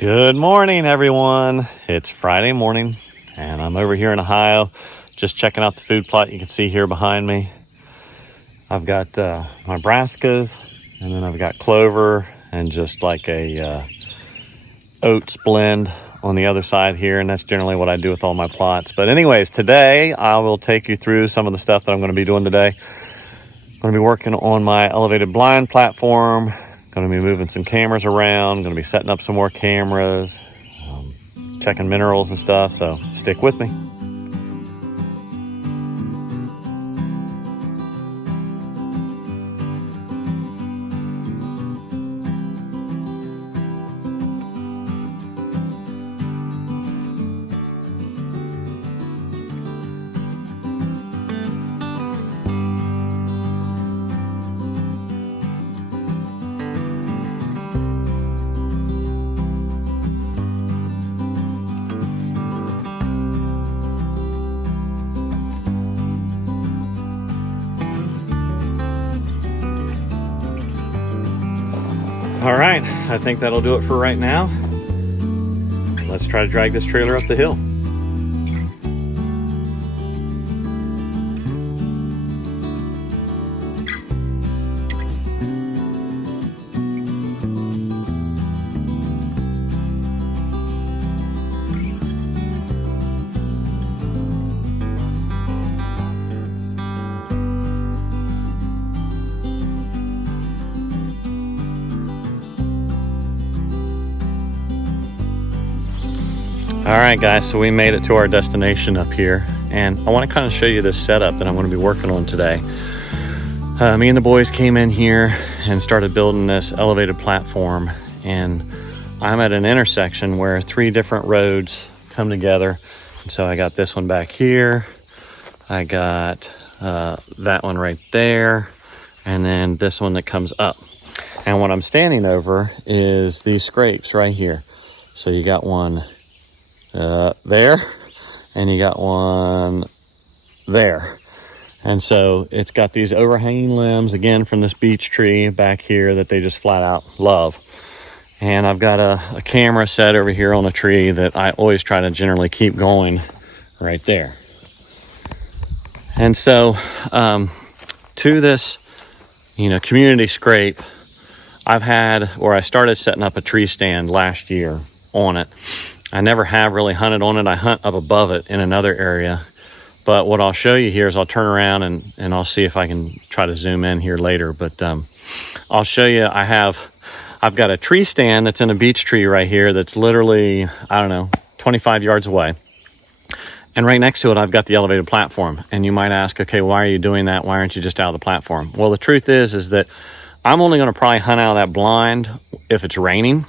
Good morning, everyone. It's Friday morning, and I'm over here in Ohio, just checking out the food plot you can see here behind me. I've got my brassicas, and then I've got clover, and just like a oats blend on the other side here, and that's generally what I do with all my plots. But anyways, today I will take you through some of the stuff that I'm going to be doing today. I'm going to be working on my elevated blind platform. Going to be moving some cameras around, going to be setting up some more cameras, checking minerals and stuff, so stick with me. All right, I think that'll do it for right now. Let's try to drag this trailer up the hill. All right, guys, so we made it to our destination up here, and I want to kind of show you this setup that I'm going to be working on today. Me and the boys came in here and started building this elevated platform, and I'm at an intersection where 3 different roads come together. And so I got this one back here, I got that one right there, and then this one that comes up. And what I'm standing over is these scrapes right here. So you got one there, and you got one there. And so it's got these overhanging limbs, again, from this beech tree back here that they just flat out love. And I've got a camera set over here on a tree that I always try to generally keep going right there. And so to this, community scrape, I started setting up a tree stand last year on it. I never have really hunted on it. I hunt up above it in another area. But what I'll show you here is I'll turn around and I'll see if I can try to zoom in here later. But I'll show you, I've got a tree stand that's in a beech tree right here that's literally, 25 yards away. And right next to it, I've got the elevated platform. And you might ask, okay, why are you doing that? Why aren't you just out of the platform? Well, the truth is that I'm only going to probably hunt out of that blind if it's raining.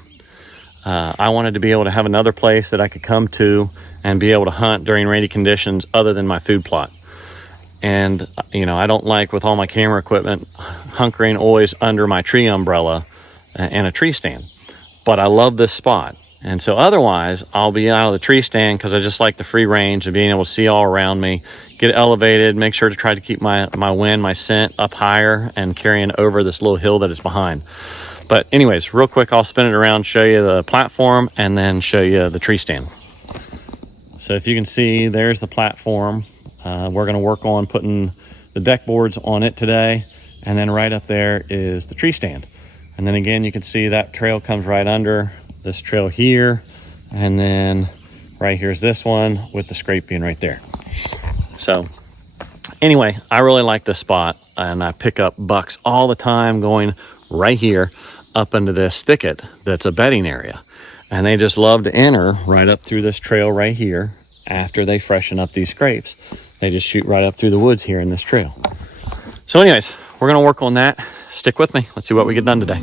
I wanted to be able to have another place that I could come to and be able to hunt during rainy conditions other than my food plot. And, I don't like, with all my camera equipment, hunkering always under my tree umbrella and a tree stand. But I love this spot. And so otherwise, I'll be out of the tree stand because I just like the free range of being able to see all around me, get elevated, make sure to try to keep my wind, my scent up higher and carrying over this little hill that is behind. But anyways, real quick, I'll spin it around, show you the platform, and then show you the tree stand. So if you can see, there's the platform. We're going to work on putting the deck boards on it today. And then right up there is the tree stand. And then again, you can see that trail comes right under this trail here. And then right here's this one with the scrape being right there. So anyway, I really like this spot, and I pick up bucks all the time going right here up into this thicket that's a bedding area, and they just love to enter right up through this trail right here. After they freshen up these scrapes, they just shoot right up through the woods here in this trail. So anyways, we're going to work on that. Stick with me. Let's see what we get done today.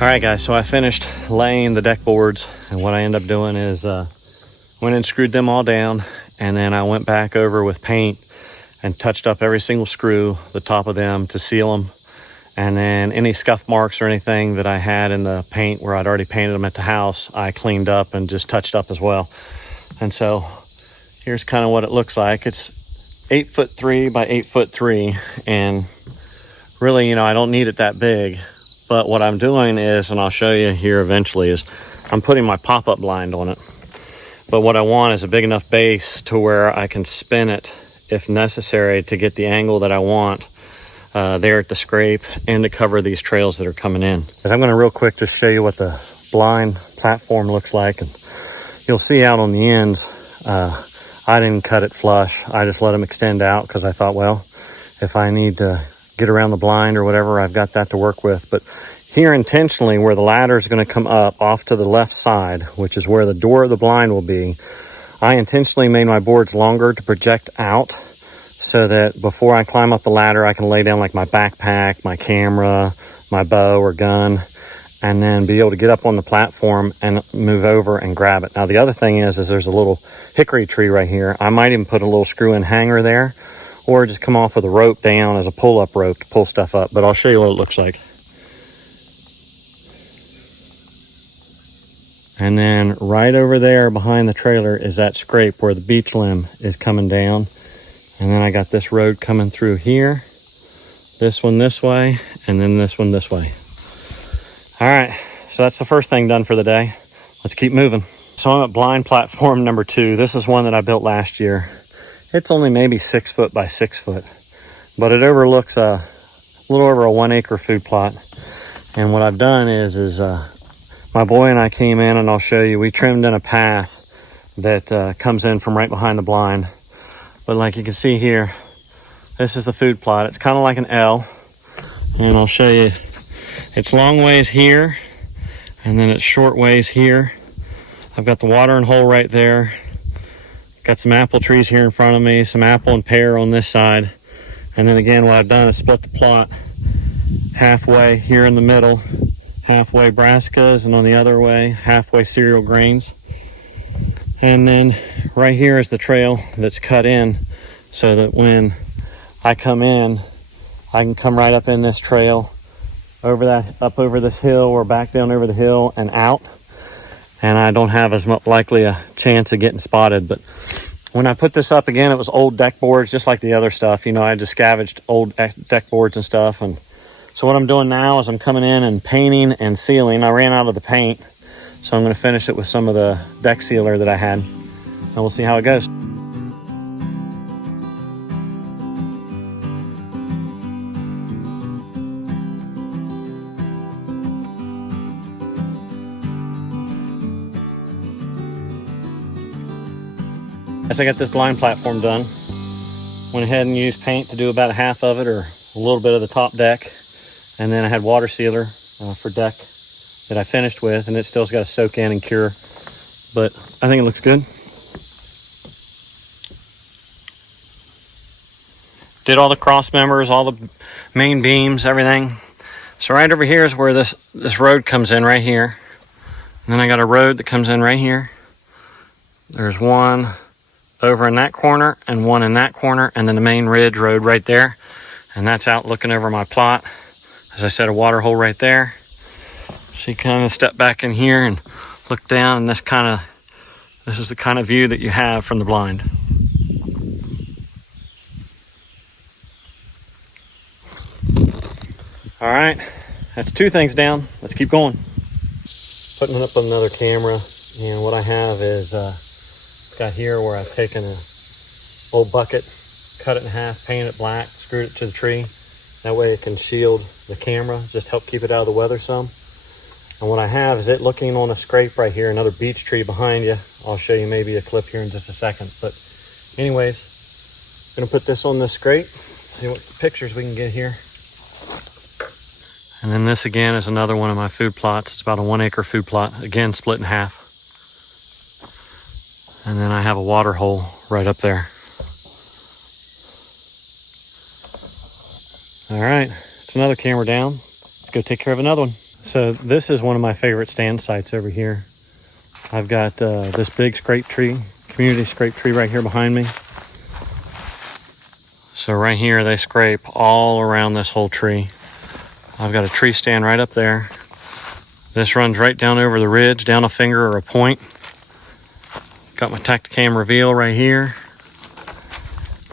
All right, guys, so I finished laying the deck boards, and what I ended up doing is went and screwed them all down, and then I went back over with paint and touched up every single screw, the top of them, to seal them. And then any scuff marks or anything that I had in the paint where I'd already painted them at the house, I cleaned up and just touched up as well. And so here's kind of what it looks like. It's 8'3" by 8'3", and really, you know, I don't need it that big. But what I'm doing is, and I'll show you here eventually, is I'm putting my pop-up blind on it. But what I want is a big enough base to where I can spin it if necessary to get the angle that I want there at the scrape and to cover these trails that are coming in. But I'm going to real quick just show you what the blind platform looks like. And you'll see out on the end, I didn't cut it flush. I just let them extend out because I thought, well, if I need to get around the blind or whatever, I've got that to work with. But here intentionally, where the ladder is going to come up off to the left side, which is where the door of the blind will be, I intentionally made my boards longer to project out so that before I climb up the ladder, I can lay down like my backpack, my camera, my bow or gun, and then be able to get up on the platform and move over and grab it. Now, the other thing is there's a little hickory tree right here. I might even put a little screw-in hanger there, or just come off with a rope down as a pull-up rope to pull stuff up. But I'll show you what it looks like. And then right over there behind the trailer is that scrape where the beech limb is coming down. And then I got this road coming through here, this one this way, and then this one this way. All right, so that's the first thing done for the day. Let's keep moving. So I'm at blind platform number 2. This is one that I built last year. It's only maybe 6 foot by 6 foot, but it overlooks a little over a 1 acre food plot. And what I've done is my boy and I came in, and I'll show you, we trimmed in a path that comes in from right behind the blind. But like you can see here, this is the food plot. It's kind of like an L, and I'll show you, it's long ways here, and then it's short ways here. I've got the watering hole right there. Got some apple trees here in front of me, some apple and pear on this side. And then again, what I've done is split the plot halfway here in the middle, halfway brassicas, and on the other way, halfway cereal grains. And then right here is the trail that's cut in so that when I come in, I can come right up in this trail, up over this hill or back down over the hill and out. And I don't have as much likely a chance of getting spotted. But when I put this up again, it was old deck boards, just like the other stuff. You know, I just scavenged old deck boards and stuff. And so what I'm doing now is I'm coming in and painting and sealing. I ran out of the paint, so I'm going to finish it with some of the deck sealer that I had. And we'll see how it goes. As I got this blind platform done, went ahead and used paint to do about half of it or a little bit of the top deck. And then I had water sealer for deck that I finished with, and it still's got to soak in and cure. But I think it looks good. Did all the cross members, all the main beams, everything. So right over here is where this road comes in right here. And then I got a road that comes in right here. There's one over in that corner and one in that corner, and then the main ridge road right there. And that's out looking over my plot. As I said, a water hole right there. So you kind of step back in here and look down, and this is the kind of view that you have from the blind. All right, that's 2 things down. Let's keep going. Putting up another camera, and what I have is got here where I've taken an old bucket, cut it in half, painted it black, screwed it to the tree. That way it can shield the camera, just help keep it out of the weather some. And what I have is it looking on a scrape right here, another beech tree behind you. I'll show you maybe a clip here in just a second. But anyways, I'm gonna put this on this scrape, see what pictures we can get here. And then this again is another one of my food plots. It's about a 1 acre food plot, again split in half. And then I have a water hole right up there. All right, it's another camera down. Let's go take care of another one. So this is one of my favorite stand sites over here. I've got this big scrape tree, community scrape tree right here behind me. So right here they scrape all around this whole tree. I've got a tree stand right up there. This runs right down over the ridge, down a finger or a point. Got my Tactacam Reveal right here.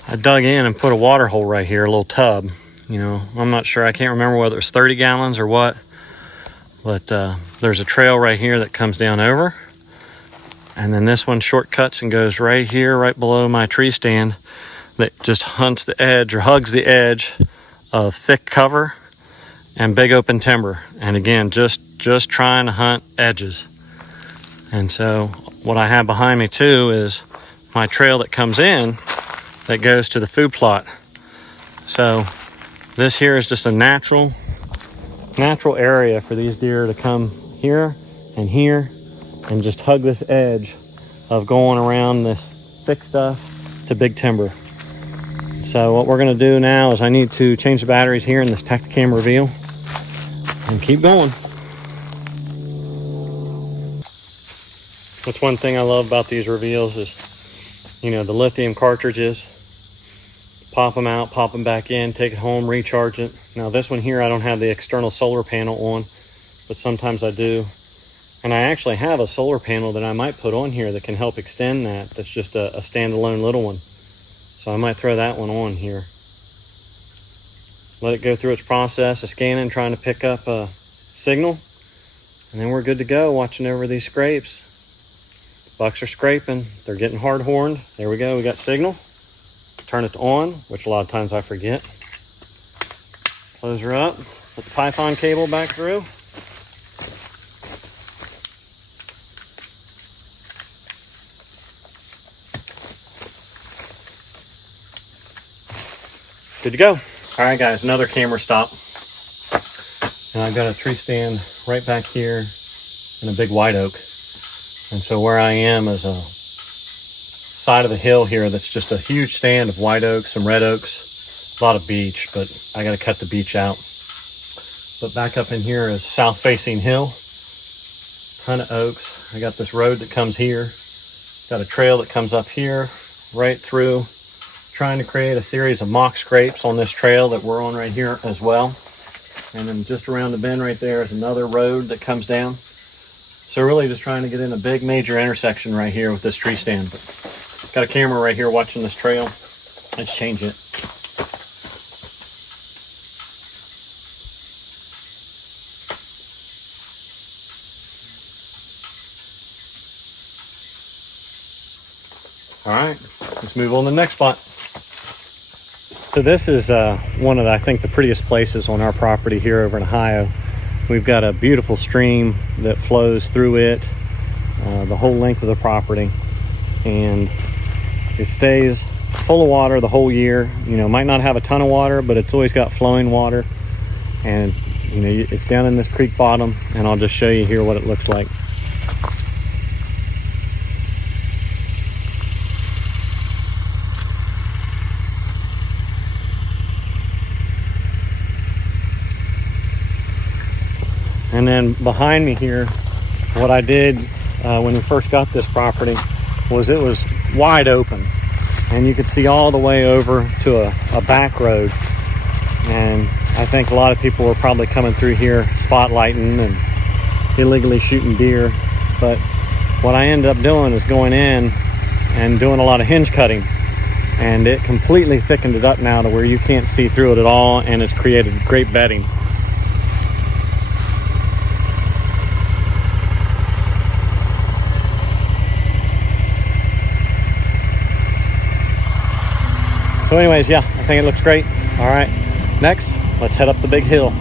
I dug in and put a water hole right here, a little tub. You know, I'm not sure, I can't remember whether it's 30 gallons or what, but there's a trail right here that comes down over. And then this one shortcuts and goes right here, right below my tree stand, that just hunts the edge or hugs the edge of thick cover and big open timber. And again, just trying to hunt edges. And so what I have behind me too is my trail that comes in that goes to the food plot. So this here is just a natural area for these deer to come here and just hug this edge of going around this thick stuff to big timber. So what we're going to do now is I need to change the batteries here in this Tactacam Reveal and keep going. That's one thing I love about these Reveals is, you know, the lithium cartridges. Pop them out, pop them back in, take it home, recharge it. Now this one here, I don't have the external solar panel on, but sometimes I do. And I actually have a solar panel that I might put on here that can help extend that. That's just a standalone little one. So I might throw that one on here. Let it go through its process of scanning, trying to pick up a signal. And then we're good to go watching over these scrapes. Bucks are scraping. They're getting hard horned. There we go. We got signal. Turn it on, which a lot of times I forget. Close her up. Put the Python cable back through. Good to go. All right, guys, another camera stop. And I've got a tree stand right back here in a big white oak. And so where I am is a side of the hill here that's just a huge stand of white oaks, some red oaks, a lot of beech, but I got to cut the beech out. But back up in here is south-facing hill, ton of oaks. I got this road that comes here, got a trail that comes up here, right through, trying to create a series of mock scrapes on this trail that we're on right here as well. And then just around the bend right there is another road that comes down. So really just trying to get in a big major intersection right here with this tree stand. But got a camera right here watching this trail. Let's change it. All right, let's move on to the next spot. So this is one of, I think, the prettiest places on our property here over in Ohio. We've got a beautiful stream that flows through it, the whole length of the property. And it stays full of water the whole year. You know, might not have a ton of water, but it's always got flowing water. And, you know, it's down in this creek bottom, and I'll just show you here what it looks like. And then behind me here, what I did when we first got this property was it was wide open. And you could see all the way over to a back road. And I think a lot of people were probably coming through here spotlighting and illegally shooting deer. But what I ended up doing is going in and doing a lot of hinge cutting. And it completely thickened it up now to where you can't see through it at all, and it's created great bedding. So anyways, yeah, I think it looks great. All right, next, let's head up the big hill.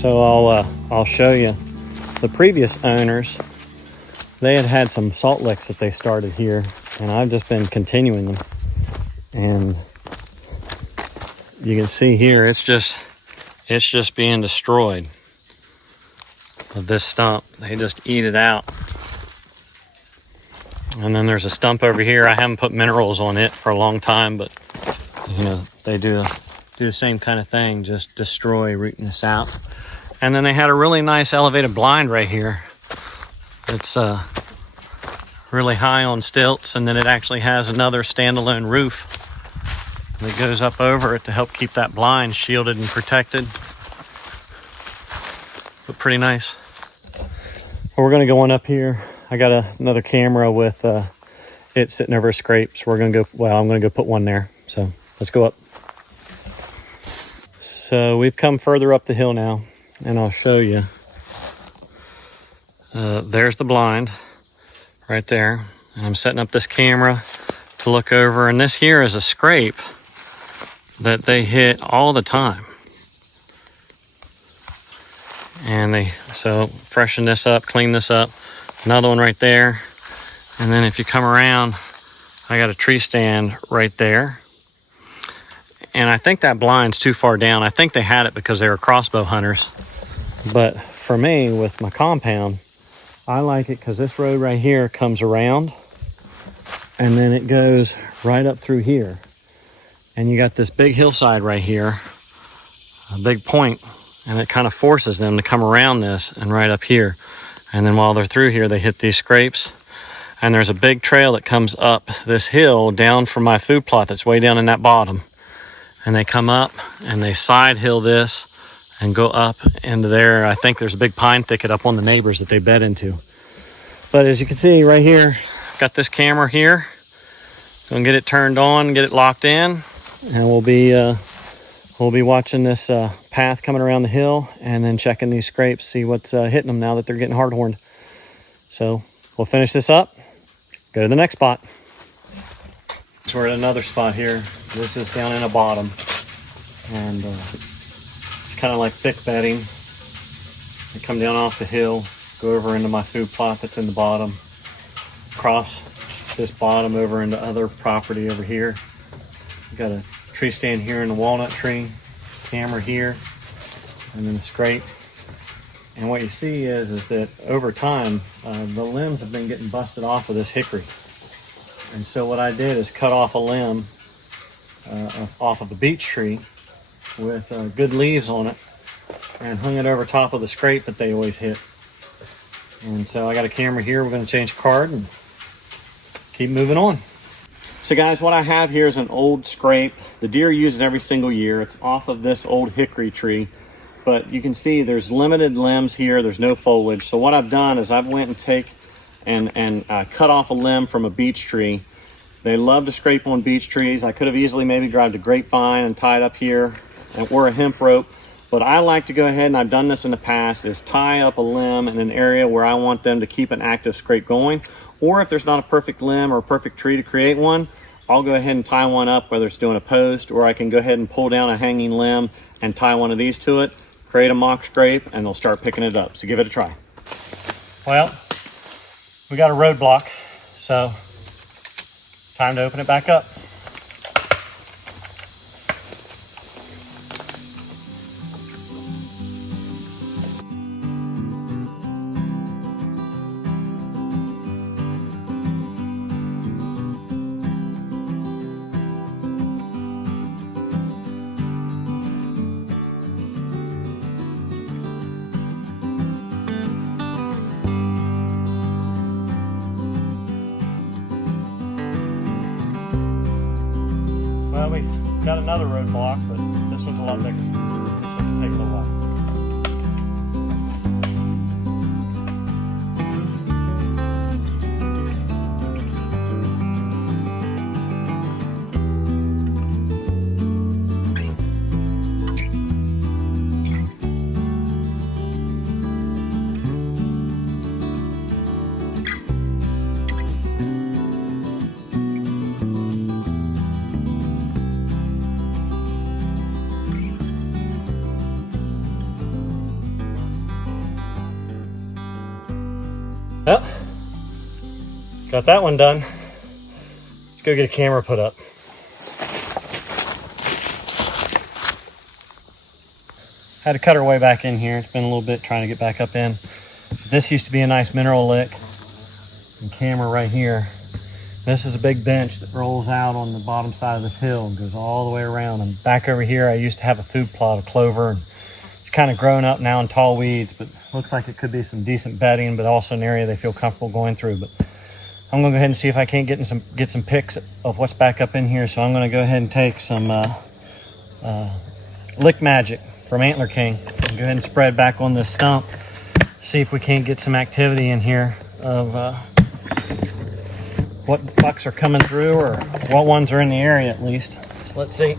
So I'll show you the previous owners. They had some salt licks that they started here, and I've just been continuing them. And you can see here, it's just being destroyed. Of this stump, they just eat it out. And then there's a stump over here. I haven't put minerals on it for a long time, but you know, they do the same kind of thing, just destroy, rooting this out. And then they had a really nice elevated blind right here. It's really high on stilts, and then it actually has another standalone roof that goes up over it to help keep that blind shielded and protected. But pretty nice. Well, we're gonna go on up here. I got another camera with it sitting over a scrape, so we're gonna go, well, I'm gonna go put one there. So let's go up. So we've come further up the hill now, and I'll show you. There's the blind right there. And I'm setting up this camera to look over, and this here is a scrape that they hit all the time. And they so freshen this up, clean this up. Another one right there. And then if you come around, I got a tree stand right there. And I think that blind's too far down. I think they had it because they were crossbow hunters. But for me, with my compound, I like it because this road right here comes around, and then it goes right up through here. And you got this big hillside right here, a big point, and it kind of forces them to come around this and right up here. And then while they're through here, they hit these scrapes. And there's a big trail that comes up this hill down from my food plot that's way down in that bottom. And they come up and they side hill this and go up into there. I think there's a big pine thicket up on the neighbors that they bed into. But as you can see right here, got this camera here. Gonna get it turned on, get it locked in, and we'll be watching this path coming around the hill, and then checking these scrapes, see what's hitting them now that they're getting hard-horned. So we'll finish this up, go to the next spot. So we're at another spot here. This is down in a bottom, and it's kind of like thick bedding. I come down off the hill, go over into my food plot that's in the bottom, cross this bottom over into other property over here. Got a tree stand here in the walnut tree, camera here, and then a scrape. And what you see is that over time, the limbs have been getting busted off of this hickory. And so what I did is cut off a limb off of a beech tree with good leaves on it, and hung it over top of the scrape that they always hit. And so I got a camera here. We're going to change the card and keep moving on. So guys, what I have here is an old scrape. The deer use it every single year. It's off of this old hickory tree. But you can see there's limited limbs here. There's no foliage. So what I've done is I've went and cut off a limb from a beech tree. They love to scrape on beech trees. I could have easily maybe grabbed a grapevine and tied up here, or a hemp rope. But I like to go ahead, and I've done this in the past, is tie up a limb in an area where I want them to keep an active scrape going. Or if there's not a perfect limb or a perfect tree to create one, I'll go ahead and tie one up, whether it's doing a post, or I can go ahead and pull down a hanging limb and tie one of these to it, create a mock scrape, and they'll start picking it up. So give it a try. Well, we got a roadblock, so time to open it back up. Well, we got another roadblock, but this one's a lot bigger. This one's taking a little while. Well, got that one done. Let's go get a camera put up. Had to cut our way back in here. It's been a little bit trying to get back up in. This used to be a nice mineral lick. And camera right here. This is a big bench that rolls out on the bottom side of this hill and goes all the way around. And back over here, I used to have a food plot of clover. And it's kind of grown up now in tall weeds, but looks like it could be some decent bedding, but also an area they feel comfortable going through. But I'm gonna go ahead and see if I can't get some pics of what's back up in here. So I'm gonna go ahead and take some Lick Magic from Antler King and go ahead and spread back on this stump. See if we can't get some activity in here of what bucks are coming through or what ones are in the area at least. So let's see.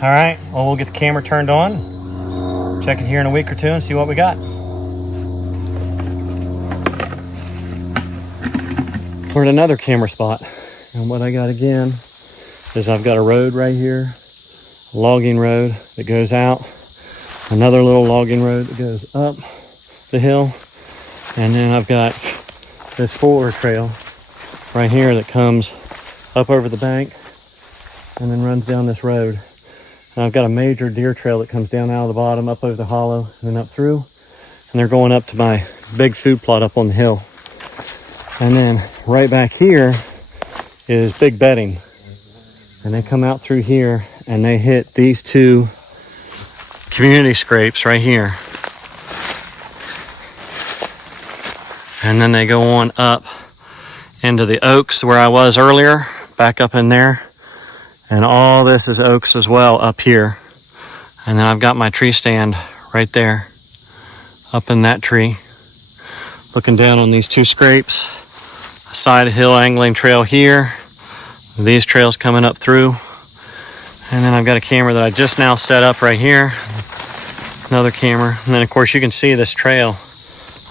All right, well, we'll get the camera turned on. Check it here in a week or two and see what we got. We're at another camera spot. And what I got again is I've got a road right here, a logging road that goes out, another little logging road that goes up the hill, and then I've got this forward trail right here that comes up over the bank and then runs down this road. And I've got a major deer trail that comes down out of the bottom, up over the hollow, and then up through, and they're going up to my big food plot up on the hill. And then right back here is big bedding. And they come out through here and they hit these two community scrapes right here. And then they go on up into the oaks where I was earlier, back up in there. And all this is oaks as well up here. And then I've got my tree stand right there, up in that tree, looking down on these two scrapes. A side hill angling trail here. These trails coming up through. And then I've got a camera that I just now set up right here. Another camera. And then of course you can see this trail.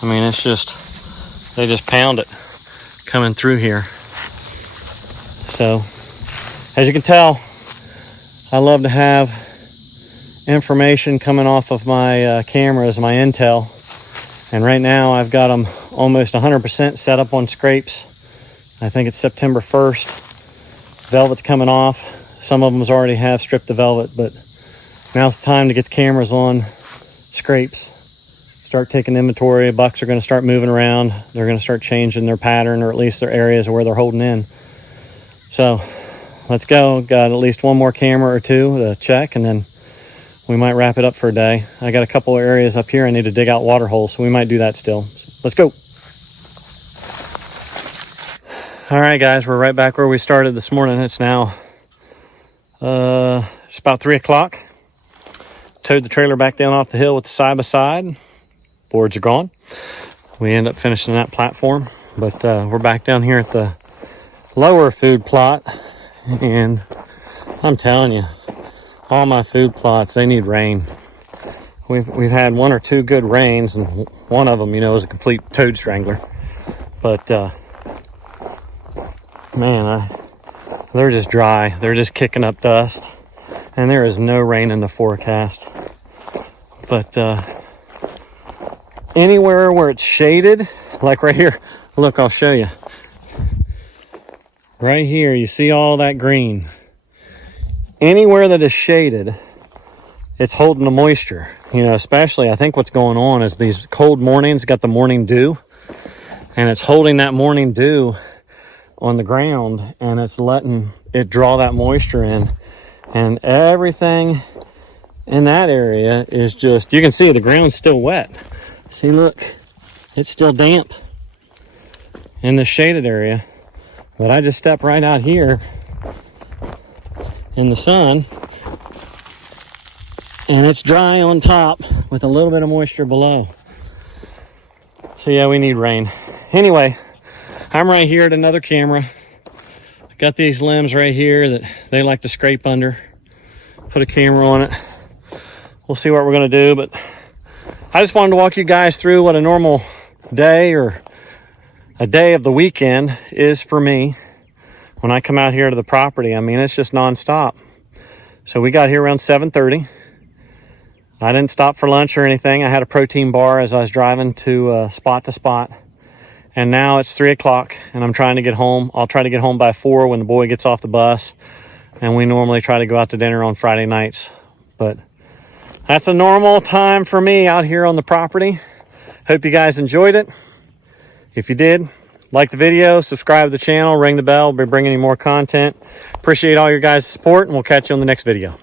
I mean, it's just, they just pound it coming through here. So, as you can tell, I love to have information coming off of my cameras, my intel. And right now I've got them almost 100% set up on scrapes. I think it's September 1st. Velvet's coming off. Some of them already have stripped the velvet, but now's the time to get the cameras on scrapes. Start taking inventory. Bucks are going to start moving around. They're going to start changing their pattern, or at least their areas where they're holding in. So let's go. Got at least one more camera or two to check, and then we might wrap it up for a day. I got a couple of areas up here I need to dig out water holes, so we might do that still. So let's go. All right, guys, we're right back where we started this morning. It's now, it's about 3 o'clock. Towed the trailer back down off the hill with the side-by-side. Boards are gone. We end up finishing that platform, but we're back down here at the lower food plot, and I'm telling you, all my food plots, they need rain. We've had one or two good rains, and one of them, you know, is a complete toad strangler. But man, they're just dry. They're just kicking up dust, and there is no rain in the forecast. But anywhere where it's shaded, like right here, look, I'll show you. Right here, you see all that green. Anywhere that is shaded, it's holding the moisture. You know, especially I think what's going on is these cold mornings got the morning dew, and it's holding that morning dew on the ground, and it's letting it draw that moisture in, and everything in that area is just, you can see the ground's still wet. See, look, it's still damp in the shaded area, but I just stepped right out here in the sun, and it's dry on top with a little bit of moisture below. So yeah, we need rain. Anyway, I'm right here at another camera. Got these limbs right here that they like to scrape under. Put a camera on it. We'll see what we're gonna do, but I just wanted to walk you guys through what a normal day or a day of the weekend is for me. when I come out here to the property, I mean, it's just nonstop. So we got here around 7:30. I didn't stop for lunch or anything. I had a protein bar as I was driving to spot. And now it's 3 o'clock and I'm trying to get home. I'll try to get home by 4 when the boy gets off the bus. And we normally try to go out to dinner on Friday nights. But that's a normal time for me out here on the property. Hope you guys enjoyed it. If you did, like the video, subscribe to the channel, ring the bell. We'll be bringing you more content. Appreciate all your guys' support, and we'll catch you on the next video.